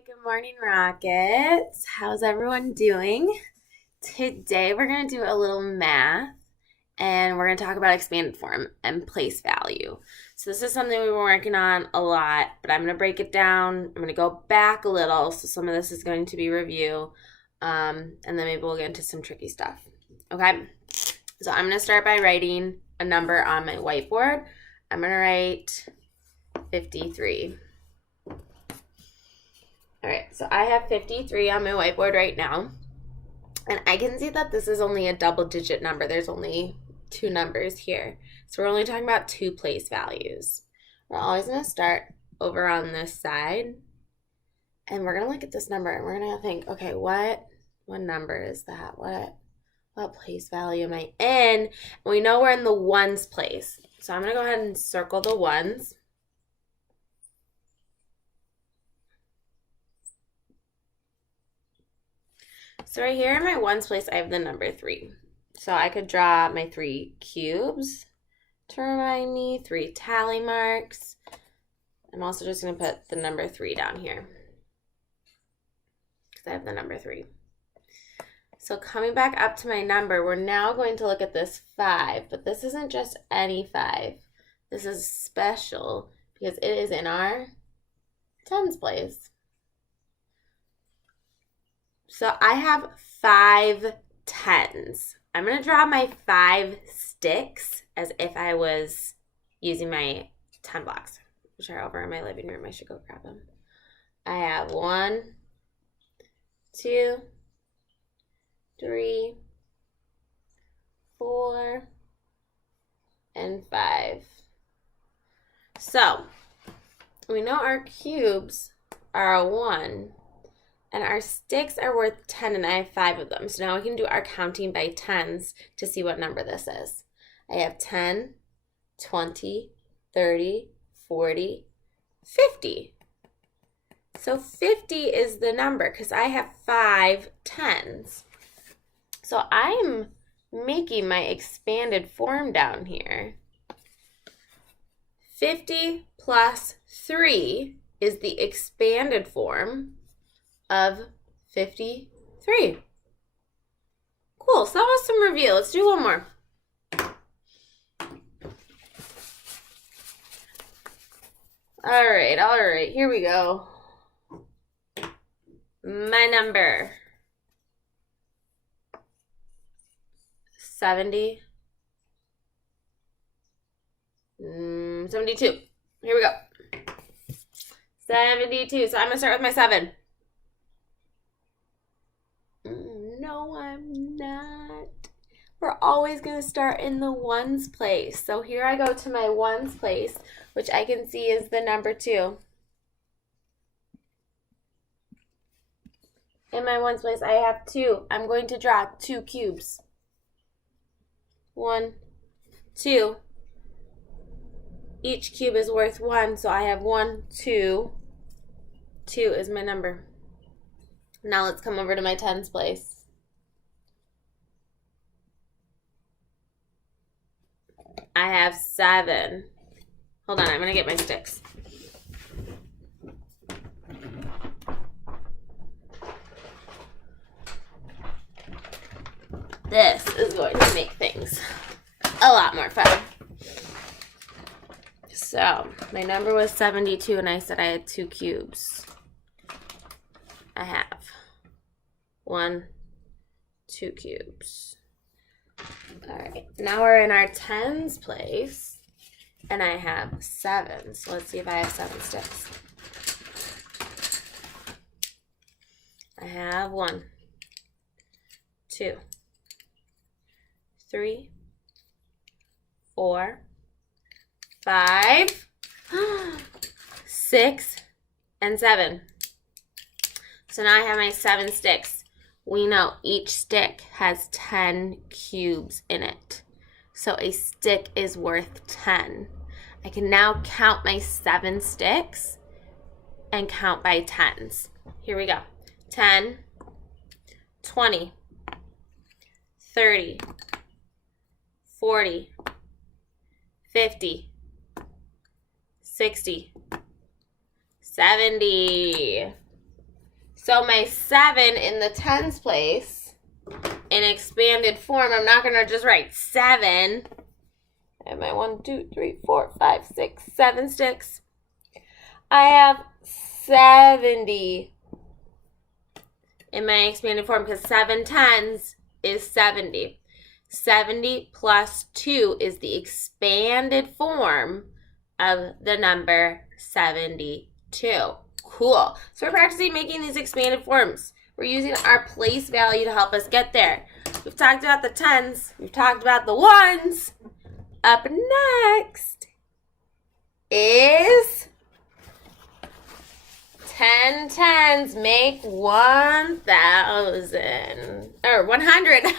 Hi, good morning, Rockets. How's everyone doing? Today we're going to do a little math and we're going to talk about expanded form and place value. So this is something we've been working on a lot, but I'm going to break it down. I'm going to go back a little, so some of this is going to be review, and then maybe we'll get into some tricky stuff. Okay, so I'm going to start by writing a number on my whiteboard. I'm going to write 53. All right, so I have 53 on my whiteboard right now, and I can see that this is only a double-digit number. There's only two numbers here, so we're only talking about two place values. We're always going to start over on this side, and we're going to look at this number, and we're going to think, okay, what number is that? What place value am I in? And we know we're in the ones place, so I'm going to go ahead and circle the ones. So right here in my ones place, I have the number 3. So I could draw my 3 cubes to remind me, 3 tally marks. I'm also just going to put the number 3 down here because I have the number 3. So coming back up to my number, we're now going to look at this 5, but this isn't just any 5. This is special because it is in our tens place. So I have 5 tens. I'm going to draw my 5 sticks as if I was using my 10 blocks, which are over in my living room. I should go grab them. I have 1, 2, 3, 4, and 5. So we know our cubes are a 1. And our sticks are worth 10, and I have 5 of them. So now we can do our counting by tens to see what number this is. I have 10, 20, 30, 40, 50. So 50 is the number because I have 5 tens. So I'm making my expanded form down here. 50 plus 3 is the expanded form of 53. Cool, so that was some review. Let's do one more. All right, here we go. My number. 72. Here we go. 72, so I'm gonna start with my 7. No, I'm not. We're always going to start in the ones place. So here I go to my ones place, which I can see is the number 2. In my ones place, I have 2. I'm going to draw 2 cubes. 1, 2. Each cube is worth 1, so I have 1, 2. 2 is my number. Now let's come over to my tens place. I have 7. Hold on, I'm going to get my sticks. This is going to make things a lot more fun. So, my number was 72 and I said I had 2 cubes. I have 1, 2 cubes. All right, now we're in our tens place, and I have 7. So let's see if I have 7 sticks. I have 1, 2, 3, 4, 5, 6, and 7. So now I have my 7 sticks. We know each stick has 10 cubes in it. So a stick is worth 10. I can now count my 7 sticks and count by tens. Here we go. 10, 20, 30, 40, 50, 60, 70. So my 7 in the tens place, in expanded form, I'm not going to just write 7. I have my 1, 2, 3, 4, 5, 6, 7 sticks. I have 70 in my expanded form because 7 tens is 70. 70 plus 2 is the expanded form of the number 72. Cool. So we're practicing making these expanded forms. We're using our place value to help us get there. We've talked about the tens. We've talked about the ones. Up next is 10 tens make 1,000. Or 100.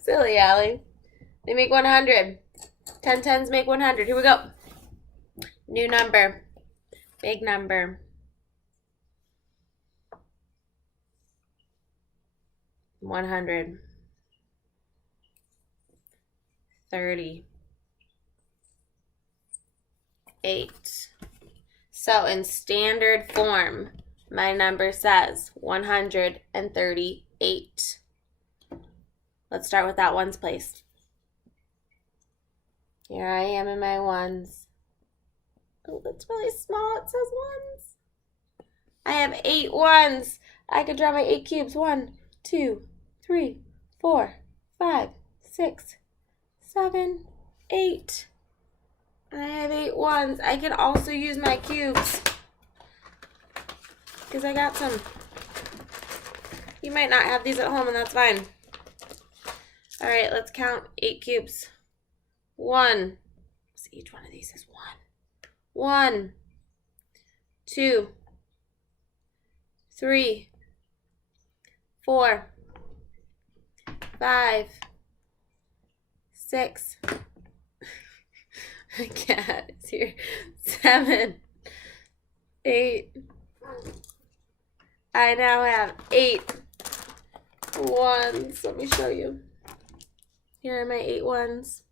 Silly, Allie. They make 100. 10 tens make 100. Here we go. New number. Big number. 100. 38. So in standard form, my number says 138. Let's start with that ones place. Here I am in my ones. Oh, that's really small. It says ones. I have 8 ones. I could draw my 8 cubes. 1, 2, 3, 4, 5, 6, 7, 8. I have 8 ones. I can also use my cubes because I got some. You might not have these at home, and that's fine. All right, let's count 8 cubes. 1. So each one of these is 1. 1, 2, 3, 4, 5, 6. My cat is here. 7, 8. I now have 8 ones. Let me show you. Here are my 8 ones.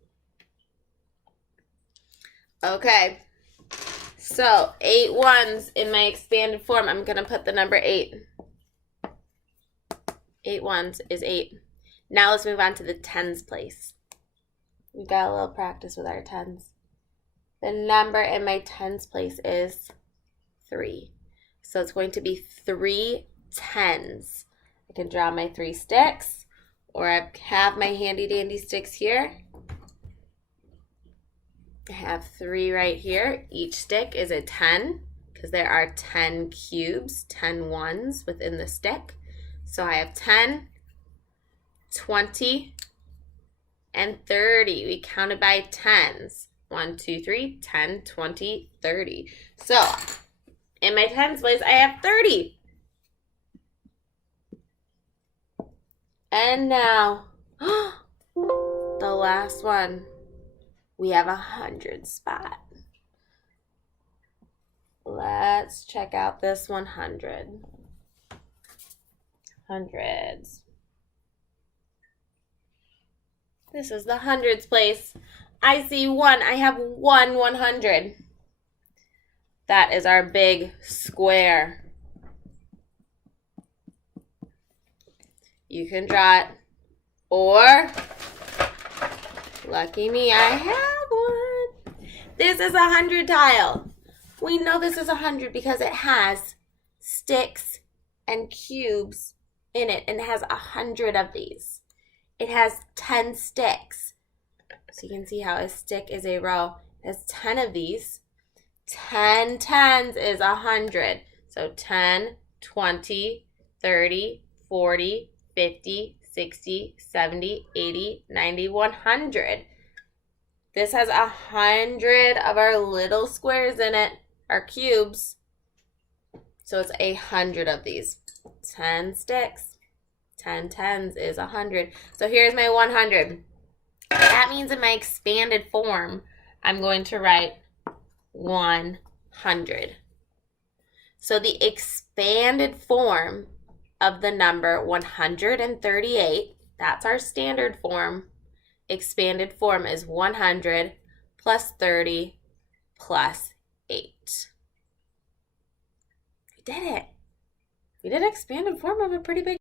Okay. So 8 ones in my expanded form. I'm going to put the number 8. 8 ones is 8. Now let's move on to the tens place. We got a little practice with our tens. The number in my tens place is 3. So it's going to be 3 tens. I can draw my 3 sticks, or I have my handy dandy sticks here. I have 3 right here. Each stick is a 10 because there are 10 cubes, 10 ones within the stick. So I have 10, 20, and 30. We counted by tens. 1, 2, 3, 10, 20, 30. So in my tens place, I have 30. And now, the last one. We have 100 spot. Let's check out this 100. Hundreds. This is the hundreds place. I see 1. I have 1 100. That is our big square. You can draw it, or lucky me, I have one. This is a 100 tile. We know this is 100 because it has sticks and cubes in it, and it has 100 of these. It has 10 sticks. So you can see how a stick is a row. It has 10 of these. 10 tens is 100. So 10, 20, 30, 40, 50, 60, 70, 80, 90, 100. This has 100 of our little squares in it, our cubes. So it's 100 of these. 10 sticks. 10 tens is 100. So here's my 100. That means in my expanded form, I'm going to write 100. So the expanded form of the number 138, that's our standard form. Expanded form is 100 plus 30 plus 8. did it. We did expanded form of a pretty big